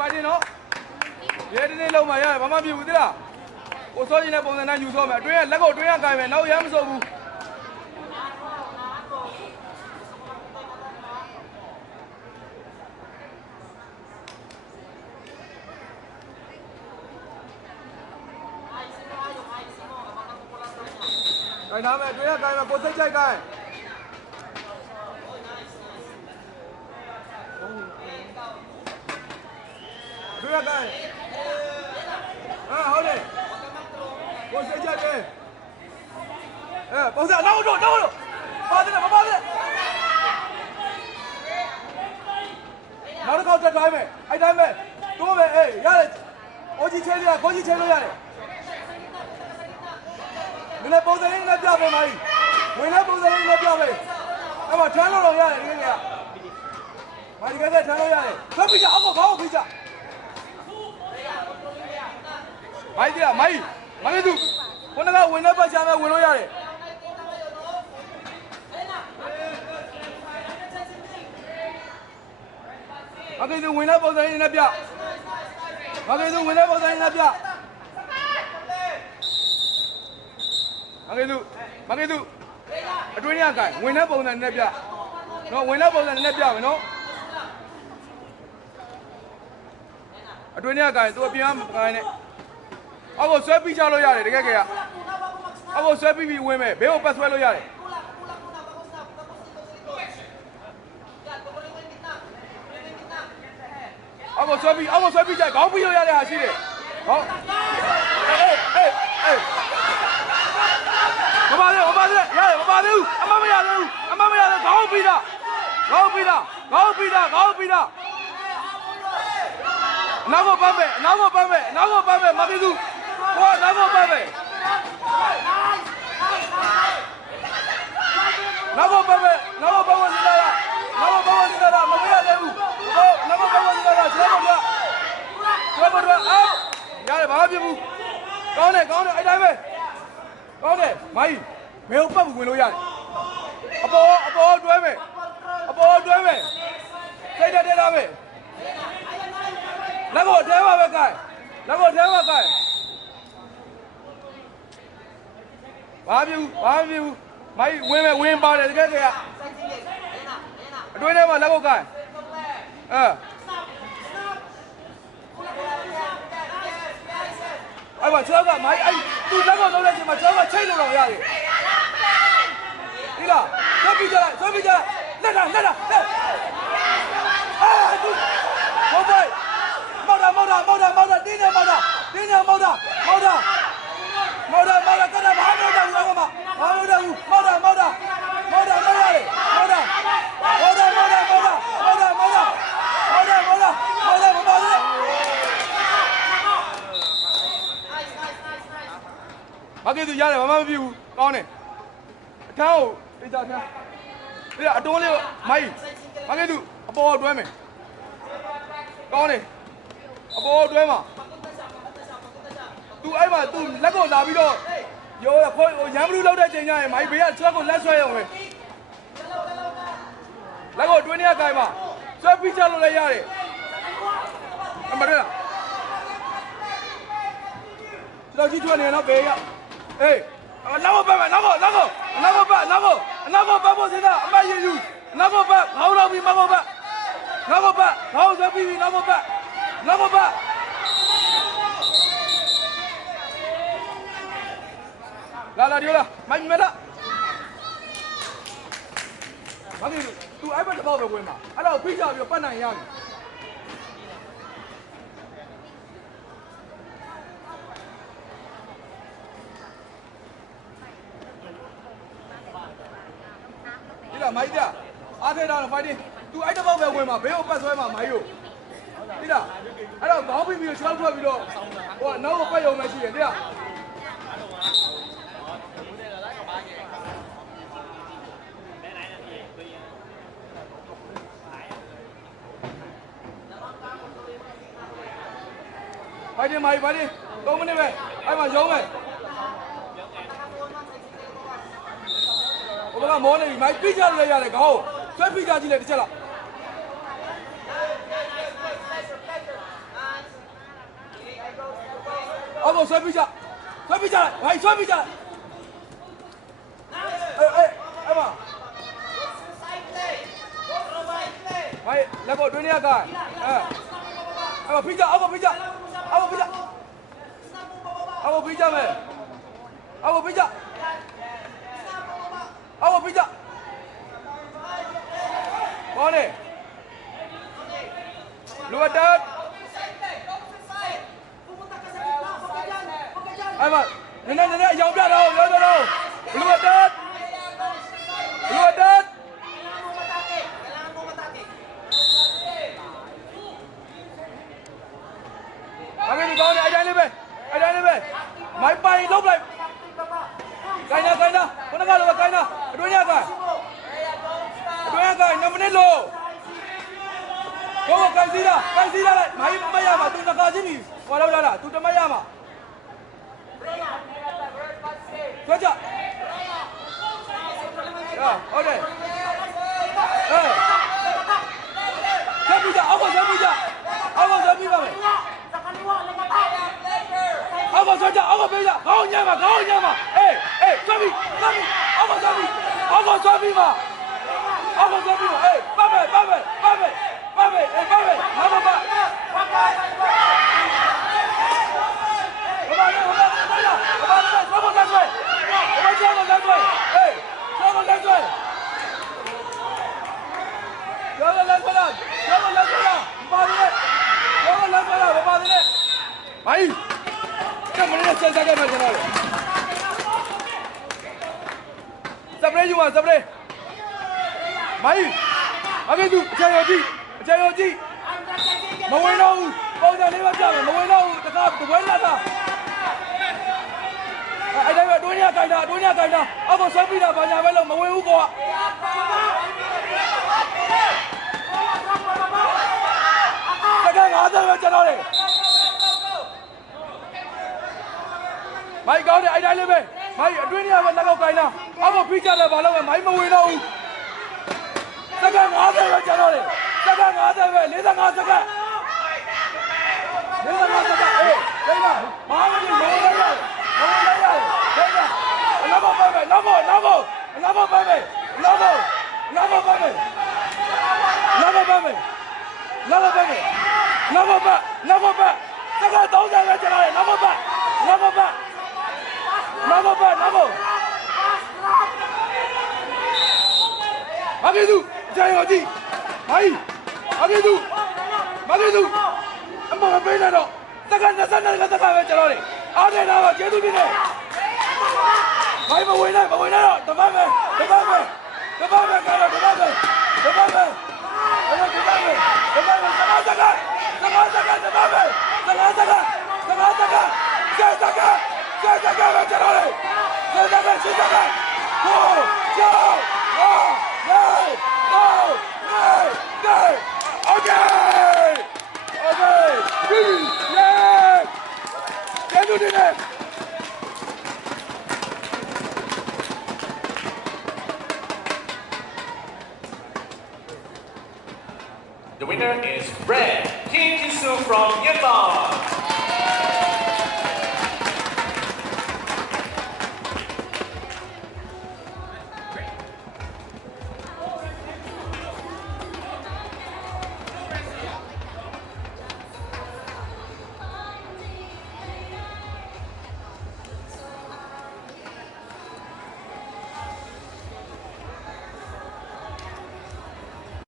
fighting နော်ရဲတင်းတင်းလုံးမှာရတယ်ဘာမှပြဘူးသိလားကိုစောကြီးနဲ့ပုံစံနဲ့ယူဆော့မယ်အတွင်းကလက်ကိုအတွင်းကကိုင်မယ်နောက်ရမ်းမစုပ်ဘူးไอ้น้ำแม่ด้วยกันมาโคตรใจกันด้วยกัน好嘞โคตรใจกัน保持拿不住把这个把这拿着靠这drive没ไอ้drive没多没ရတယ်我去切了过去切了ရတယ်你来保持你来表呗嘛为了保持你来表呗那么全都ရတယ်你看买你看这全都ရတယ်快回家好回家买的买的都我那个为了把下面为了ရတယ်我给你为了保持你来表我给你为了保持你来表မကေသူအတွင်းရကဝင်တဲ့ပုံစံနဲ့ပြနော်ဝင်တဲ့ပုံစံနဲ့ပြမယ်နော်အတွင်းရကသူအပြင်ကကိုင်းနဲ့အောက်ကိုဆွဲပြီးချလို့ရတယ်တကယ်ကအောက်ကိုဆွဲပြီးဝင်မယ်ဘေးကိုပတ်ဆွဲလို့ရတယ်အောက်ကိုဆွဲပြီးကြခေါင်းပြီးလို့ရတဲ့ဟာရှိတယ်ဟောမပါသေးရတယ်မပါသေးဘူးအမမရသေးဘူးခေါင်းပြီးတာနောက်ကိုပန်းမယ်မပြီးဘူးဟောနောက်ကိုပန်းမယ်နေတာမမရသေးဘူးဟောနောက်ကိုပန်းနေတာချဲပေါ်တော့အော်ရတယ်ဘာမှပြဘူးကောင်းတယ်အဲ့တိုင်းပဲကောင်းတယ်မိုင်းဘယ်ကိုပတ်ဝင်လို့ရတယ်အပေါ်တွဲမယ်စိတ်တက်တာပဲလက်ကိုထဲမှာပဲကိုင်ဘာပြူမိုင်းဝင်ပါတယ်တကယ်အတွင်းထဲမှာလက်ကိုကိုင်အဲ့မှာကျောက်ကမိုင်းအဲ့သူလက်ကိုလုံးလိုက်ချိန်မှာကျောက်ကချိတ်လို့တော့ရတယ်ဒီလားဆွဲပြီးကြလိုက်လက်တာသူဟုတ်ပါမောက်တာတင်းနေမောက်တာကတ္တဘာမောက်တာဘူးကောမဘာမောက်တာဘူးမောက်တာရတယ်မောက်တာမကေသူရတယ်ဘာမှမဖြစ်ဘူးကောင်းတယ်အခန်းကိုတိတ်တာခန်းဒီအတွန်းလေးမိုင်းမကေသူအပေါ်တွဲမယ်ကောင်းတယ်အပေါ်တွဲမှာသူအဲ့မှာသူလက်ကိုလာပြီးတော့ရောခေါ်ရမ်းဘလူးလောက်တဲ့ချိန်ကျရင်မိုင်းဘေးကဆွဲကိုလက်ဆွဲအောင်ပဲလက်ကိုတွင်းနေရကိုင်မှာဆွဲပြီးချလို့လည်းရတယ်အမရလားကျွန်တော်ကြည့်ထွက်နေတော့ဘေးကနောက်ကိုပတ်ဖို့စဉ်းစားအမရယူနောက်ကိုပတ်ခေါင်းလောက်ပြီးမကိုပတ်နောက်ကိုပတ်ခေါင်းဆွဲပြီးနောက်ကိုပတ်လာဒီလာမိုင်းမလားဘာလို့သူအဲ့ဘက်တစ်ပေါက်ပဲဝင်မှာအဲ့တော့ဖိချပြီးပတ်နိုင်ရမယ်မိုင်းကြအားထဲတာ fighting သူအဲ့တစ်ပေါက်ပဲဝင်မှာဘေးကိုပတ်ဆွဲမှာမိုင်းကိုသိလားအဲ့တော့ခေါင်းပြီး6ထွက်ပြီးတော့ဟိုနောက်ကိုပတ်ရုံပဲရှိတယ်သိလားfighting မိုင်း fighting 3 မိနစ်ပဲအဲ့မှာရုံးမယ်ဘကမောနေပြီမိုက်ပြကြလို့ရတယ်ခေါင်းဆွဲပြကြကြည့်လိုက်တစ်ချက်လောက် ကိုဆွဲပြီးကြဆွဲပြီးကြဟိုင်ဆွဲပြီးကြအဲ့မဟိုင်လက်ကိုတွင်းရကအဲ့မပြီးကြအောက်ကိုပြီးကြအောက်ကိုပြီးကြအောက်ကိုပြီးကြမယ်အောက်ကိုပြီးကြအောက်ကိုပြီးကြဘောနေလူအတက်အဲ့မနည်းနည်းအယောင်ပြတော့ရောတော့လူအတက်လူအတက်အမေဒီကောင်းနေအဲ့တိုင်းလေးပဲမိုက်ပိုင်လုပ်လိုက်ကိုင်းနာခုနကလိုပဲကိုင်းနာအတွင်းရကိုင်း2မိနစ်လို့ကိုကိုင်းစီးလာလိုက်မိုင်းမရမှာသူတကာချင်းပြီဟောလောက်လာတာသူတမရမှာကြွကြဟုတ်တယ်ဆက်ပြီးကြအောက်ကိုဆက်ပြီးပါမယ်အောက်ကိုဆက်ကြအောက်ကိုပေးကြခေါင်းညမ်းပါအေးဆက်ပြီးအောက်ကိုဆက်ပြီးပါအောက်ကိုဆက်ပြီးပါအေးပတ်မယ်နာမပါဘာကြီးကမလေးဆက်စားခဲ့မှာကျွန်တော်လေစပရေးယူပါစပရေးမိုင်းအမေသူအချေရောကြည့်မဝင်တော့ဘူးပုံစံလေးပဲပြမယ်မဝင်တော့ဘူးတကားတပွဲလာတာအဲ့ဒါပဲတွင်းရကြိုက်တာအောက်ကိုဆွဲပြီးတာဘာညာပဲလို့မဝင်ဘူးကောတကား50ပဲကျွန်တော်လေမိုင်းကောင်းတယ်အဲ့တိုင်းလေးပဲမိုင်းအတွင်းရပဲလက်ကောက်ကိုင်းတာအောက်ကိုဖိကြတယ်ဘာလို့ပဲမိုင်းမဝင်တော့ဘူးစက္ကန့်50ပဲကျွန်တော်လေစက္ကန့်50ပဲ45စက္ကန့်အေးဒိနာမာမကြီးမဝင်လိုက်ရတယ်ဒိနာလာဘောပဲလာဘောပဲစက္ကန့်30ပဲကျွန်တော်လေအကေသူကြာရောကြည့်ဟိုင်းအကေသူအမမပေးနဲ့တော့တက္ကသိုလ်22ကတက္ကပဲကျွန်တော်လေအားနေတော့ကျေးဇူးတင်တယ်ဘိုင်းမဝင်နဲ့တော့တပတ်ပဲကတော့တပတ်ပဲ15စက္ကန့်တပတ်ပဲ15စက္ကန့်ပဲကျွန်တော်လေ10စက္ကန့်8စက္ကန့်Okay. Yeah. Can you do that? The winner is Red Kim Ji-soo from Vietnam.